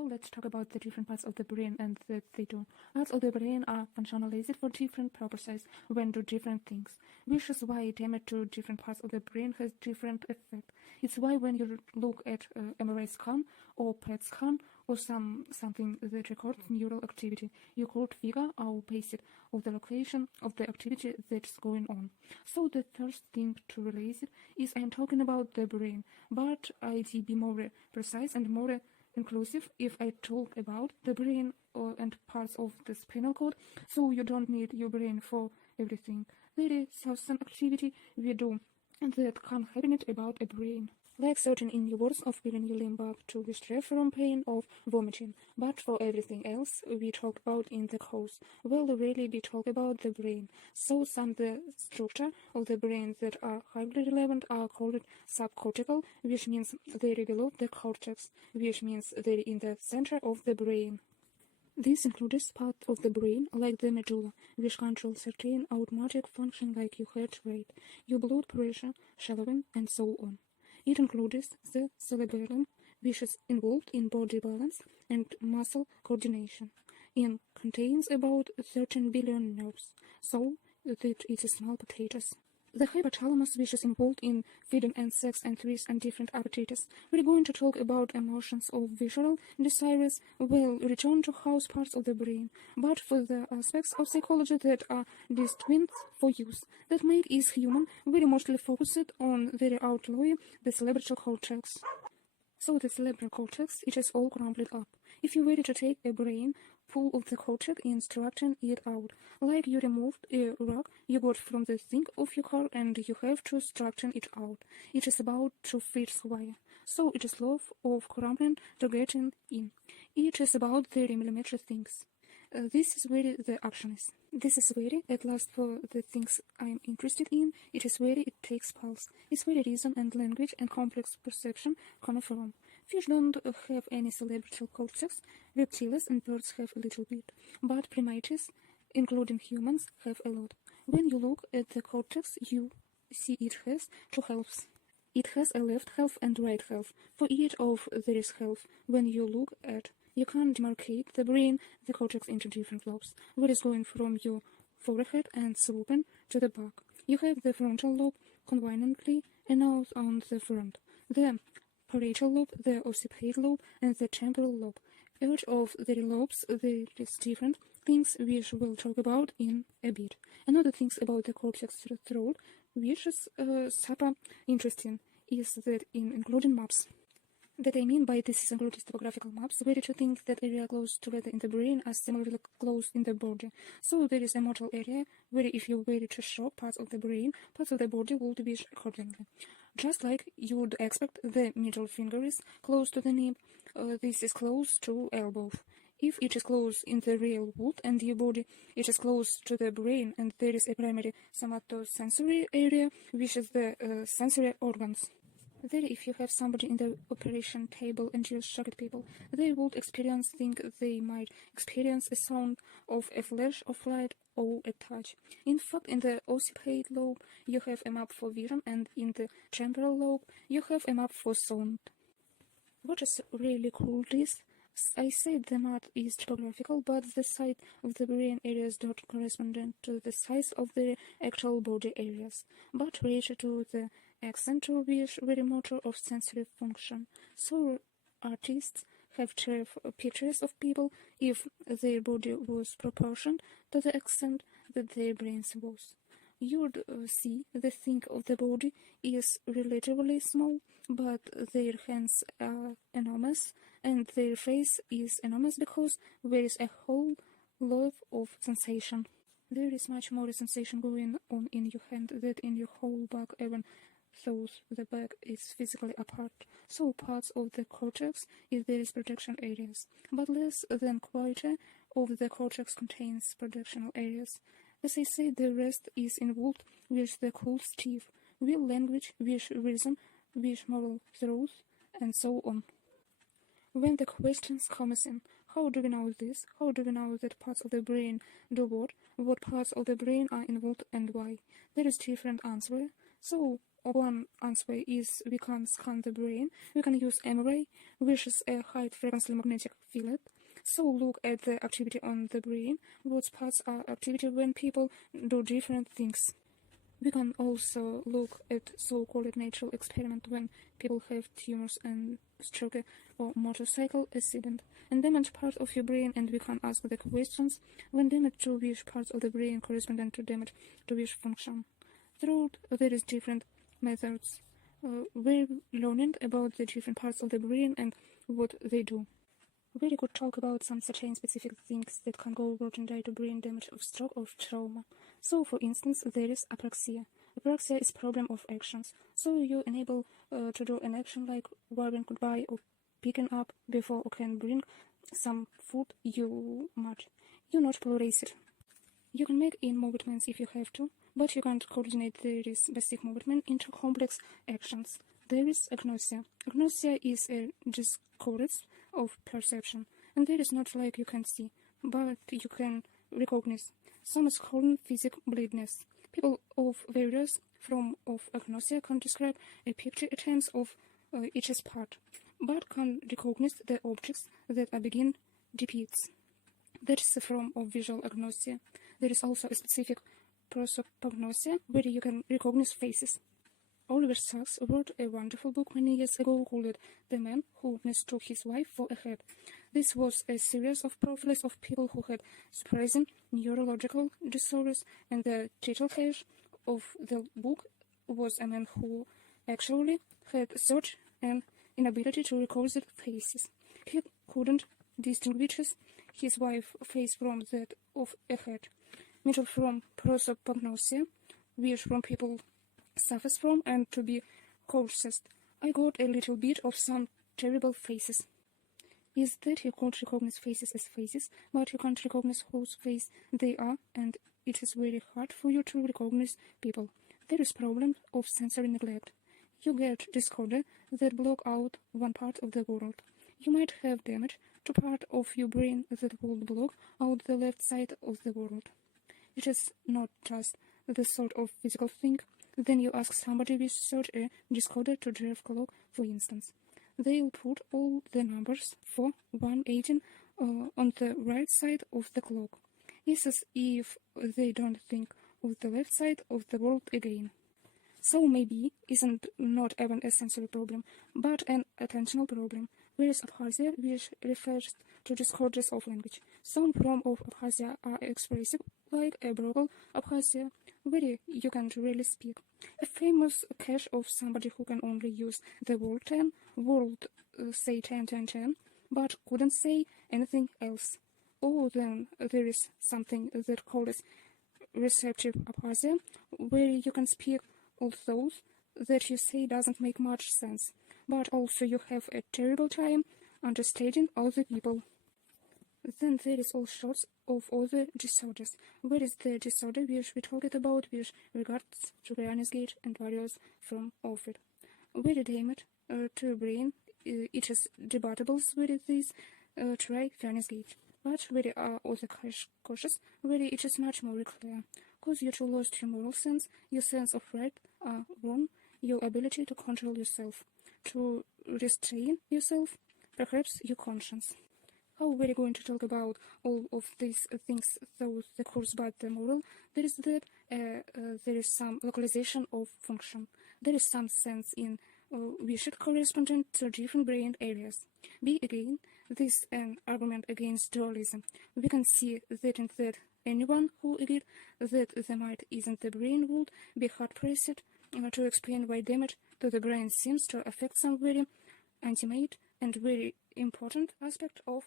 So let's talk about the different parts of the brain and that they do. Parts of the brain are functionalized for different purposes when do different things, which is why damage to different parts of the brain has different effect. It's why when you look at MRI scan or PET scan or something that records neural activity, you could figure out based on the location of the activity that's going on. So the first thing to realize is I'm talking about the brain, but I'd be more precise and more inclusive if I talk about the brain and parts of the spinal cord, so you don't need your brain for everything. There is some activity we do that can happen about a brain. Like certain in your words of giving your limb back to distress from pain of vomiting. But for everything else we talk about in the course, we'll really be talk about the brain. So some the structure of the brain that are highly relevant are called subcortical, which means they're below the cortex, which means they're in the center of the brain. This includes part of the brain, like the medulla, which controls certain automatic function like your heart rate, your blood pressure, swallowing, and so on. It includes the cerebellum, which is involved in body balance and muscle coordination. It contains about 13 billion nerves, so that it is small potatoes. The hypothalamus, which is involved in feeding and sex and thirst and different appetites. We're going to talk about emotions of visceral desires. We'll return to house parts of the brain, but for the aspects of psychology that are distinct for use, that make is human, very mostly focused on very outlaw the cerebral cortex. So the cerebral cortex, it is all crumpled up. If you were to take a brain full of the cortex and extracting it out, like you removed a rock you got from the sink of your car and you have to extract it out. It is about 2 feet square. So it is love of crumbling to getting in. It is about 30 millimeter things. This is where the action is. This is where, at last, for the things I'm interested in, it is where it takes pulse. It's where reason and language and complex perception come from. Fish don't have any cerebral cortex, reptiles and birds have a little bit, but primates, including humans, have a lot. When you look at the cortex, you see it has 2 halves. It has a left half and right half. For each of there is half. When you look at, you can demarcate the brain, the cortex into different lobes, where is going from your forehead and swooping to the back. You have the frontal lobe conveniently announced on the front, the parietal lobe, the occipitated lobe, and the temporal lobe. Each of the lobes there is different things which we'll talk about in a bit. Another things about the cortex throat, which is super interesting, is that in including maps. That I mean by this is included topographical maps, where to think that area close together in the brain are similarly close in the body. So there is a mortal area where if you were to show parts of the brain, parts of the body would be accordingly. Just like you would expect the middle finger is close to the nib, this is close to elbow. If it is close in the real world and your body, it is close to the brain, and there is a primary somatosensory area, which is the sensory organs. There, if you have somebody in the operation table and you shocked people, they would think they might experience a sound of a flash of light or a touch. In fact, in the occipitated lobe, you have a map for vision, and in the temporal lobe, you have a map for sound. What is really cool is, I said the map is topographical, but the size of the brain areas don't correspond to the size of the actual body areas, but ratio to the extent to which very motor of sensory function. So artists have drawn pictures of people if their body was proportioned to the extent that their brains was. You would see the thing of the body is relatively small, but their hands are enormous, and their face is enormous because there is a whole lot of sensation. There is much more sensation going on in your hand than in your whole back, even though the back is physically apart. So parts of the cortex is there is projection areas, but less than quarter of the cortex contains projectional areas. As I said, the rest is involved with the cool Steve, with language, with reason, with moral truth, and so on. When the questions comes in, how do we know this? How do we know that parts of the brain do what? What parts of the brain are involved and why? There is different answer. So One answer is we can scan the brain. We can use MRI, which is a high-frequency magnetic field. So look at the activity on the brain. What parts are active when people do different things. We can also look at so-called natural experiment when people have tumors and stroke or motorcycle accident and damage part of your brain, and we can ask the questions when damage to which parts of the brain correspond to damage to which function. Throughout, there is different methods. We're learning about the different parts of the brain and what they do. We could talk about some certain specific things that can go wrong due to brain damage of stroke or trauma. So, for instance, there is apraxia. Apraxia is problem of actions. So you enable to do an action like waving goodbye or picking up before you can bring some food you might. You not polarise it. You can make in movements if you have to, but you can't coordinate this basic movement into complex actions. There is agnosia. Agnosia is a discordance of perception, and there is not like you can see, but you can recognize. Some is called physical blindness. People of various form of agnosia can describe a picture at times of each part, but can recognize the objects that a begin depicts. That is a form of visual agnosia. There is also a specific prosopagnosia, where you can recognize faces. Oliver Sacks wrote a wonderful book many years ago called The Man Who Mistook His Wife for a Head. This was a series of profiles of people who had surprising neurological disorders, and the title page of the book was a man who actually had such an inability to recall the faces. He couldn't distinguish his wife's face from that of a head. Middle from prosopagnosia, which from people suffers from, and to be cautious. I got a little bit of some terrible faces. Is that you can't recognize faces as faces, but you can't recognize whose face they are, and it is very hard for you to recognize people. There is problem of sensory neglect. You get disorder that block out one part of the world. You might have damage to part of your brain that will block out the left side of the world. It is not just the sort of physical thing. Then you ask somebody with such a disorder to drive clock, for instance. They'll put all the numbers for 118 on the right side of the clock. It's as if they don't think of the left side of the world again. So maybe isn't not even a sensory problem, but an attentional problem, whereas aphasia, which refers to disorders of language. Some forms of aphasia are expressive, like a broken aphasia, where you can't really speak. A famous case of somebody who can only use the word 10, say 10, 10, 10, but couldn't say anything else. Or then there is something that calls receptive aphasia, where you can speak all those that you say doesn't make much sense, but also you have a terrible time understanding other people. Then there is all sorts of other disorders. Where is the disorder which we talked about with regards to Granis gate and various forms of it? Very damage to brain, it is debatable whether this try Granis gate, but where are other cases where it is much more clear, because you lost your moral sense, your sense of right or wrong, your ability to control yourself, to restrain yourself, perhaps your conscience. How we're going to talk about all of these things through the course, but the moral, there is that there is some localization of function. There is some sense in we should correspond to different brain areas. Again, this an argument against dualism. We can see that in that anyone who agreed that the mind isn't the brain would be hard-pressed to explain why damage to the brain seems to affect some very intimate and very important aspect of